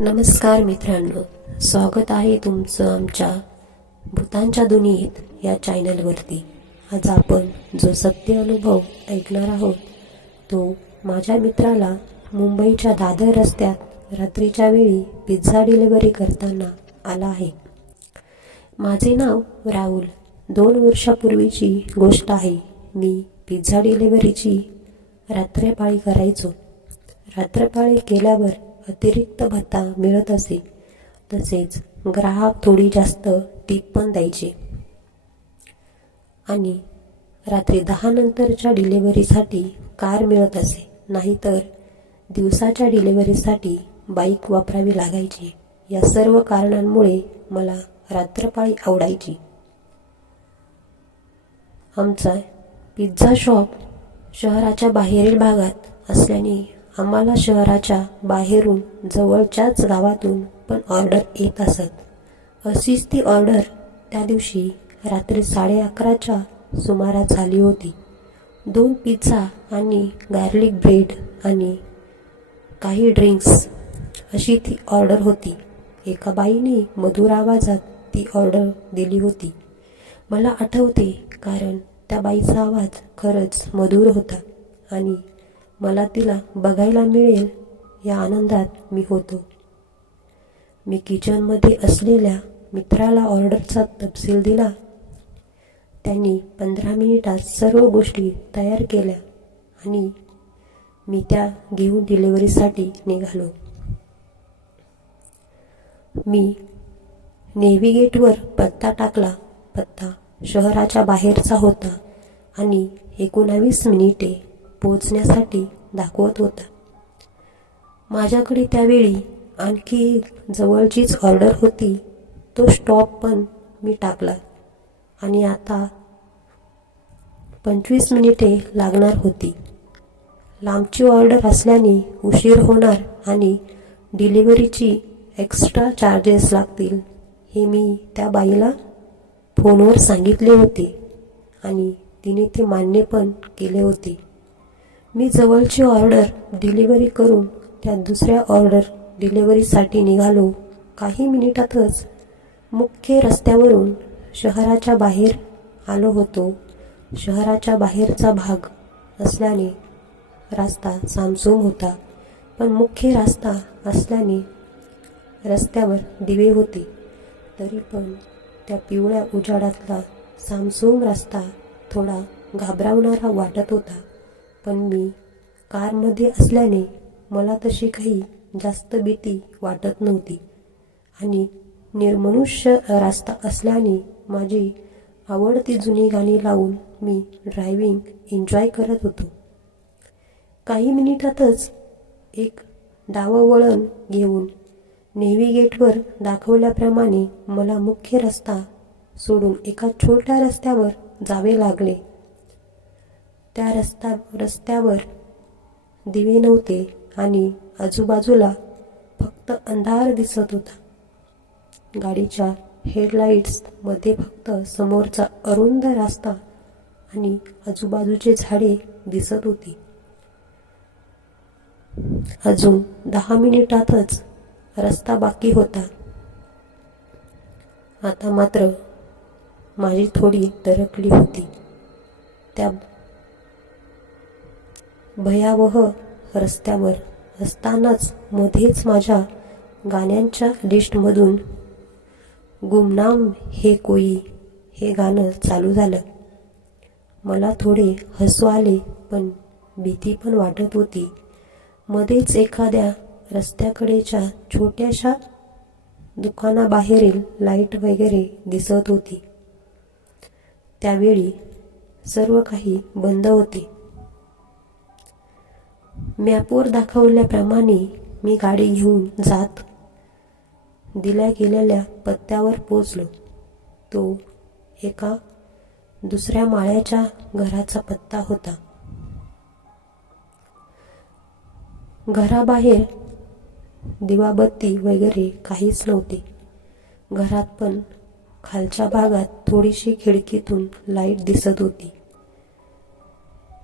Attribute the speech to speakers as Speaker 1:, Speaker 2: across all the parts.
Speaker 1: नमस्कार मित्रांनो स्वागत आहे तुमचं आमच्या भूतांच्या दुनियेत या चॅनलवरती. आज आपण जो सत्य अनुभव ऐकणार आहोत तो माझ्या मित्राला मुंबईच्या दादर रस्त्यात रात्रीच्या वेळी पिझ्झा डिलिव्हरी करताना आला आहे. माझे नाव राहुल. दोन वर्षापूर्वीची गोष्ट आहे. मी पिझ्झा डिलिव्हरीची रात्रपाळी करायचो. रात्रपाळी केल्यावर अतिरिक्त भत्ता मिळत असे तसेच ग्राहक थोडी जास्त टीप पण द्यायचे. आणि रात्री दहा नंतरच्या डिलिव्हरीसाठी कार मिळत असे नाहीतर दिवसाच्या डिलिव्हरीसाठी बाईक वापरावी लागायची. या सर्व कारणांमुळे मला रात्रपाळी आवडायची. आमचा पिझ्झा शॉप शहराच्या बाहेरील भागात असल्याने आम्हाला शहराच्या बाहेरून जवळच्याच गावातून पण ऑर्डर येत असत. अशीच ती ऑर्डर त्या दिवशी रात्री साडे अकराच्या सुमारास झाली होती. दोन पिझ्झा आणि गार्लिक ब्रेड आणि काही ड्रिंक्स अशी ती ऑर्डर होती. एका बाईने मधुर आवाजात ती ऑर्डर दिली होती. मला आठवते कारण त्या बाईचा आवाज खरंच मधुर होता आणि मला तिला बघायला मिळेल या आनंदात मी होतो. मी किचनमध्ये असलेल्या मित्राला ऑर्डरचा तपशील दिला. त्यांनी पंधरा मिनिटात सर्व गोष्टी तयार केल्या आणि मी त्या घेऊन डिलिव्हरीसाठी निघालो. मी नेव्हिगेटवर पत्ता टाकला. पत्ता शहराच्या बाहेरचा होता आणि एकोणावीस मिनिटे पोचण्यासाठी दाखवत होता. माझ्याकडे त्यावेळी आणखी एक जवळचीच ऑर्डर होती. तो स्टॉप पण मी टाकला आणि आता पंचवीस मिनिटे लागणार होती. लांबची ऑर्डर असल्याने उशीर होणार आणि डिलिव्हरीची एक्स्ट्रा चार्जेस लागतील हे मी त्या बाईला फोनवर सांगितले होते आणि तिने ते मान्य पण केले होते. मी जवळची ऑर्डर डिलिव्हरी करून त्या दुसऱ्या ऑर्डर डिलिव्हरीसाठी निघालो. काही मिनिटातच मुख्य रस्त्यावरून शहराच्या बाहेर आलो होतो. शहराच्या बाहेरचा भाग असल्याने रस्ता सामसूम होता पण मुख्य रस्ता असल्याने रस्त्यावर दिवे होते. तरी पण त्या पिवळ्या उजाडातला सामसूम रस्ता थोडा घाबरवणारा वाटत होता. पण मी कारमध्ये असल्याने मला तशी काही जास्त भीती वाटत नव्हती. आणि निर्मनुष्य रास्ता असल्याने माझी आवडती जुनी गाणी लावून मी ड्रायव्हिंग एन्जॉय करत होतो. काही मिनिटातच एक डावं वळण घेऊन नेव्हिगेटवर दाखवल्याप्रमाणे मला मुख्य रस्ता सोडून एका छोट्या रस्त्यावर जावे लागले. त्या रस्ता रस्त्यावर दिवे नव्हते आणि आजूबाजूला फक्त अंधार दिसत होता. गाडीच्या हेडलाईट्समध्ये फक्त समोरचा अरुंद रस्ता आणि आजूबाजूचे झाडे दिसत होती. अजून दहा मिनिटातच रस्ता बाकी होता. आता मात्र माझी थोडी दरकली होती. त्या भयावह रस्त्यावर असतानाच मध्येच माझ्या गाण्यांच्या लिस्टमधून गुमनाम हे कोई हे गाणं चालू झालं. मला थोडे हसू आले पण भीती पण वाटत होती. मध्येच एखाद्या रस्त्याकडेच्या छोट्याशा दुकानाबाहेरील लाइट वगैरे दिसत होती. त्यावेळी सर्व काही बंद होते. मॅपवर दाखवल्याप्रमाणे मी गाडी घेऊन जात दिल्या गेलेल्या पत्त्यावर पोचलो. तो एका दुसऱ्या माळ्याच्या घराचा पत्ता होता. घराबाहेर दिवाबत्ती वगैरे काहीच नव्हते. घरात पण खालच्या भागात थोडीशी खिडकीतून लाइट दिसत होती.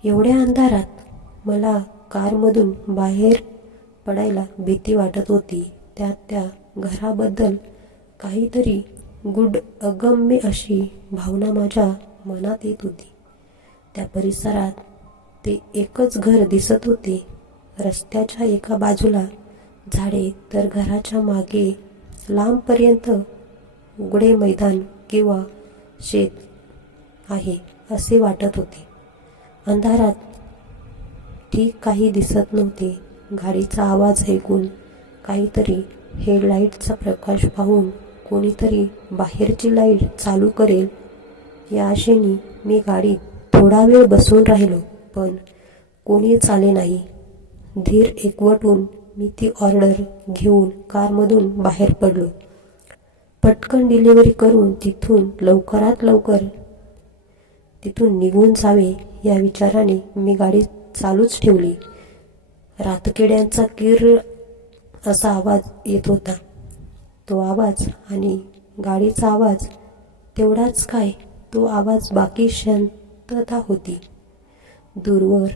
Speaker 1: एवढ्या अंधारात मला कारमधून बाहेर पडायला भीती वाटत होती. त्यात त्या घराबद्दल काहीतरी गुड अगम्य अशी भावना माझ्या मनात येत होती. त्या परिसरात ते एकच घर दिसत होते. रस्त्याच्या एका बाजूला झाडे तर घराच्या मागे लांबपर्यंत उघडे मैदान किंवा शेत आहे असे वाटत होते. अंधारात ठीक काही दिसत नव्हते. गाडीचा आवाज ऐकून काहीतरी हेडलाईटचा प्रकाश पाहून कोणीतरी बाहेरची लाइट चालू करेल. या आशेने मी गाडीत थोडा वेळ बसून राहिलो पण कोणीच आले नाही. धीर एकवटून मी ती ऑर्डर घेऊन कारमधून बाहेर पडलो. पटकन डिलिव्हरी करून तिथून लवकरात लवकर तिथून निघून जावे या विचाराने मी गाडी चालूच ठेवली. रातकिड्यांचा किर असा आवाज येत होता. तो आवाज आणि गाडीचा आवाज तेवढाच काय? तो आवाज बाकी शांतता होती. दूरवर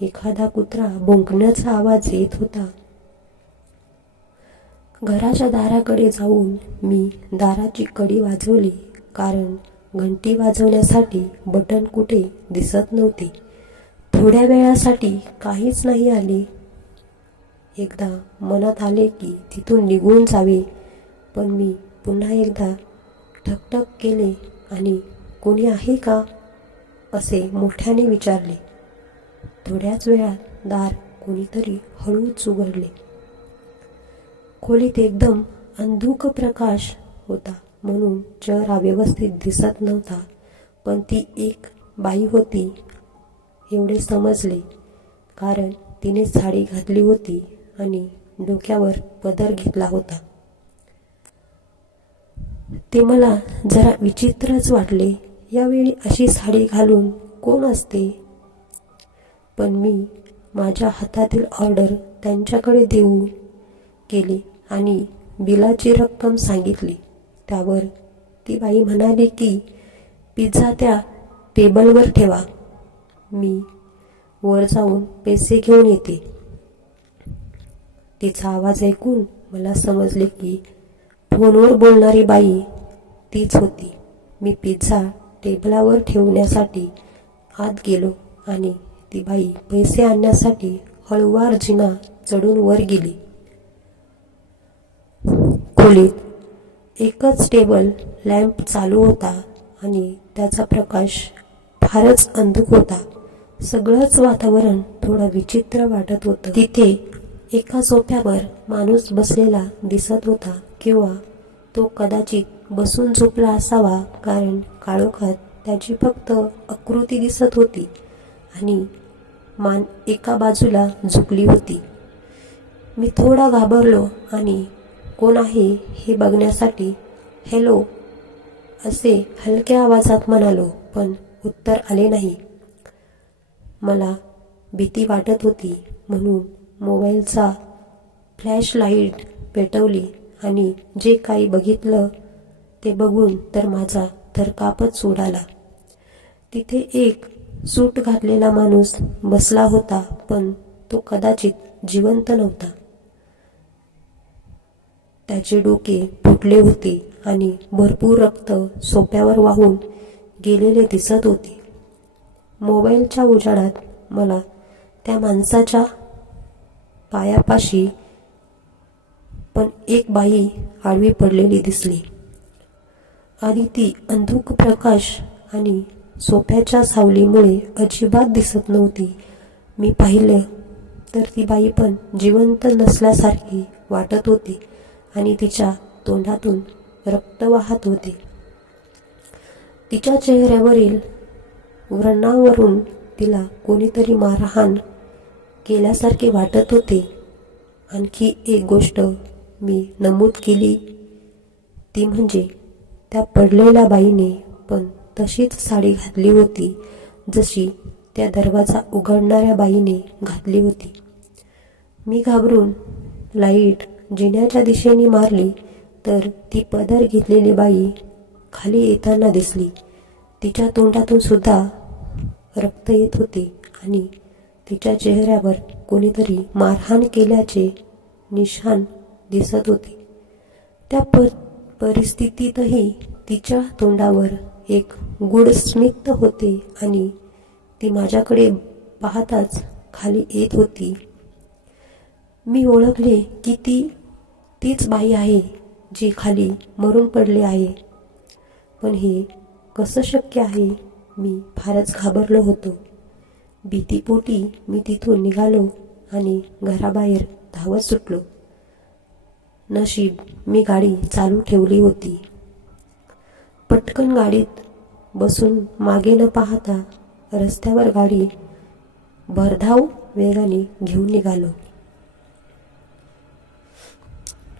Speaker 1: एखादा कुत्रा भुंकण्याचा आवाज येत होता. घराच्या दाराकडे जाऊन मी दाराची कडी वाजवली कारण घंटी वाजवण्यासाठी बटन कुठे दिसत नव्हते. थोड्या वेळासाठी काहीच नाही आले. एकदा मनात आले की तिथून निघून जावे. पण मी पुन्हा एकदा ठकठक केले आणि कोणी आहे का? असे मोठ्याने विचारले. थोड्याच वेळात दार कोणीतरी हळूच उघडले. खोलीत एकदम अंधुक प्रकाश होता म्हणून चेहरा व्यवस्थित दिसत नव्हता. पण ती एक बाई होती. एवढे समजले. कारण तिने साडी घातली होती आणि डोक्यावर पदर घेतला होता. ते मला जरा विचित्रच वाटले. यावेळी अशी साडी घालून कोण असते? पण मी माझ्या हातातील ऑर्डर त्यांच्याकडे देऊ केली आणि बिलाची रक्कम सांगितली. त्यावर ती बाई म्हणाली की पिझ्झा त्या टेबलवर ठेवा. मी वर जाऊन पैसे घेऊन येते. तिचा आवाज ऐकून मला समजले की फोनवर बोलणारी बाई तीच होती. मी पिझ्झा टेबलावर ठेवण्यासाठी आत गेलो आणि ती बाई पैसे आणण्यासाठी हळूवार जिना चढून वर गेली. खोलीत एकच टेबल लॅम्प चालू होता आणि त्याचा प्रकाश फारच अंधुक होता. सगळंच वातावरण थोडं विचित्र वाटत होतं. तिथे एका सोफ्यावर माणूस बसलेला दिसत होता किंवा तो कदाचित बसून झोपला असावा कारण काळोखात त्याची फक्त आकृती दिसत होती आणि मान एका बाजूला झुकली होती. मी थोडा घाबरलो आणि कोण आहे हे बघण्यासाठी हॅलो असे हलक्या आवाजात म्हणालो पण उत्तर आले नाही. मला भीती वाटत होती म्हणून मोबाईलचा फ्लॅश लाइट पेटवली आणि जे काही बघितलं ते बघून तर माझा थरकापच सोडाला तिथे एक सूट घातलेला माणूस बसला होता पण तो कदाचित जिवंत नव्हता. त्याचे डोके फुटले होते आणि भरपूर रक्त सोप्यावर वाहून गेलेले दिसत होते. मोबाईलच्या उजाडात मला त्या माणसाच्या पायापाशी पण एक बाई आडवी पडलेली दिसली. आणि ती अंधुक प्रकाश आणि सोप्याच्या सावलीमुळे अजिबात दिसत नव्हती. मी पाहिलं तर ती बाई पण जिवंत नसल्यासारखी वाटत होती आणि तिच्या तोंडातून रक्त वाहत होते. तिच्या चेहऱ्यावरील व्रणावरून तिला कोणीतरी मारहाण केल्यासारखे वाटत होते. आणखी एक गोष्ट मी नमूद केली. ती म्हणजे त्या पडलेल्या बाईने पण तशीच साडी घातली होती जशी त्या दरवाजा उघडणाऱ्या बाईने घातली होती. मी घाबरून लाइट जिन्याच्या दिशेने मारली तर ती पदर घेतलेली बाई खाली येताना दिसली. तिच्या तोंडातून सुद्धा रक्त येत होते आणि तिच्या चेहऱ्यावर कोणीतरी मारहाण केल्याचे निशाण दिसत होते. त्या प परिस्थितीतही तिच्या तोंडावर एक गुड स्मित होते आणि ती माझ्याकडे पाहताच खाली येत होती. मी ओळखले की ती तीच बाई आहे जी खाली मरून पडली आहे. पण हे कसं शक्य आहे? मी फारच घाबरलो होतो. भीतीपोटी मी तिथून निघालो आणि घराबाहेर धावत सुटलो. नशीब मी गाडी चालू ठेवली होती. पटकन गाडीत बसून मागे न पाहता रस्त्यावर गाडी भरधाव वेगाने घेऊन निघालो.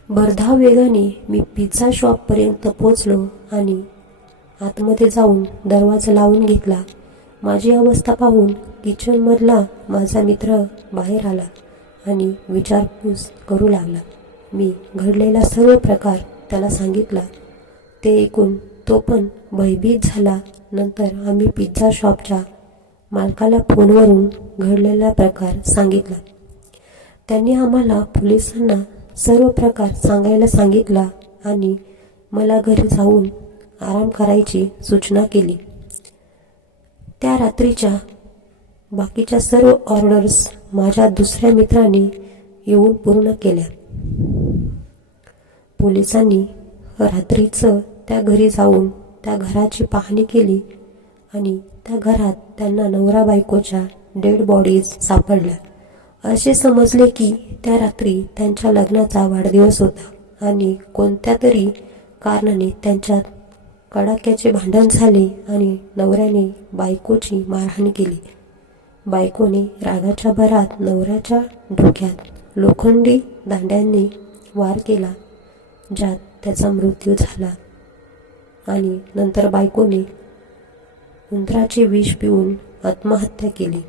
Speaker 1: भरधाव वेगाने मी पिझ्झा शॉपपर्यंत पोचलो आणि आतमध्ये जाऊन दरवाजा लावून घेतला. माझी अवस्था पाहून किचनमधला माझा मित्र बाहेर आला आणि विचारपूस करू लागला. मी घडलेला सर्व प्रकार त्याला सांगितला. ते ऐकून तो पण भयभीत झाला. नंतर आम्ही पिझ्झा शॉपच्या मालकाला फोनवरून घडलेला प्रकार सांगितला. त्यांनी आम्हाला पोलिसांना सर्व प्रकार सांगायला सांगितला आणि मला घरी जाऊन आराम करायची सूचना केली. त्या रात्रीच्या बाकीच्या सर्व ऑर्डर्स माझ्या दुसऱ्या मित्राने येऊन पूर्ण केल्या. पोलिसांनी रात्रीचं त्या घरी जाऊन त्या घराची पाहणी केली आणि त्या घरात त्यांना नवरा बायकोच्या डेड बॉडीज सापडल्या. असे समजले की त्या रात्री त्यांच्या लग्नाचा वाढदिवस होता आणि कोणत्या तरी कारणाने त्यांच्यात कडाक्याचे भांडण झाले आणि नवऱ्याने बायकोची मारहाण केली. बायकोने रागाच्या भरात नवऱ्याच्या डोक्यात लोखंडी दांड्यांनी वार केला ज्यात त्याचा मृत्यू झाला आणि नंतर बायकोने उंदराचे विष पिऊन आत्महत्या केली.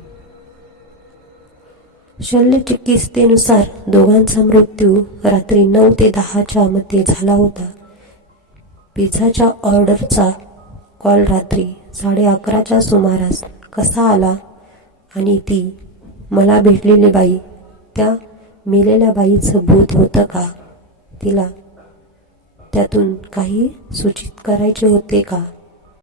Speaker 1: शल्यचिकित्सेनुसार दोघांचा मृत्यू रात्री नऊ ते दहाच्या मध्ये झाला होता. पिझ्झाच्या ऑर्डरचा कॉल रात्री साडे अकराच्या सुमारास कसा आला? आणि ती मला भेटलेली बाई त्या मेलेल्या बाईचं भूत होतं का? तिला त्यातून काही सूचित करायचे होते का?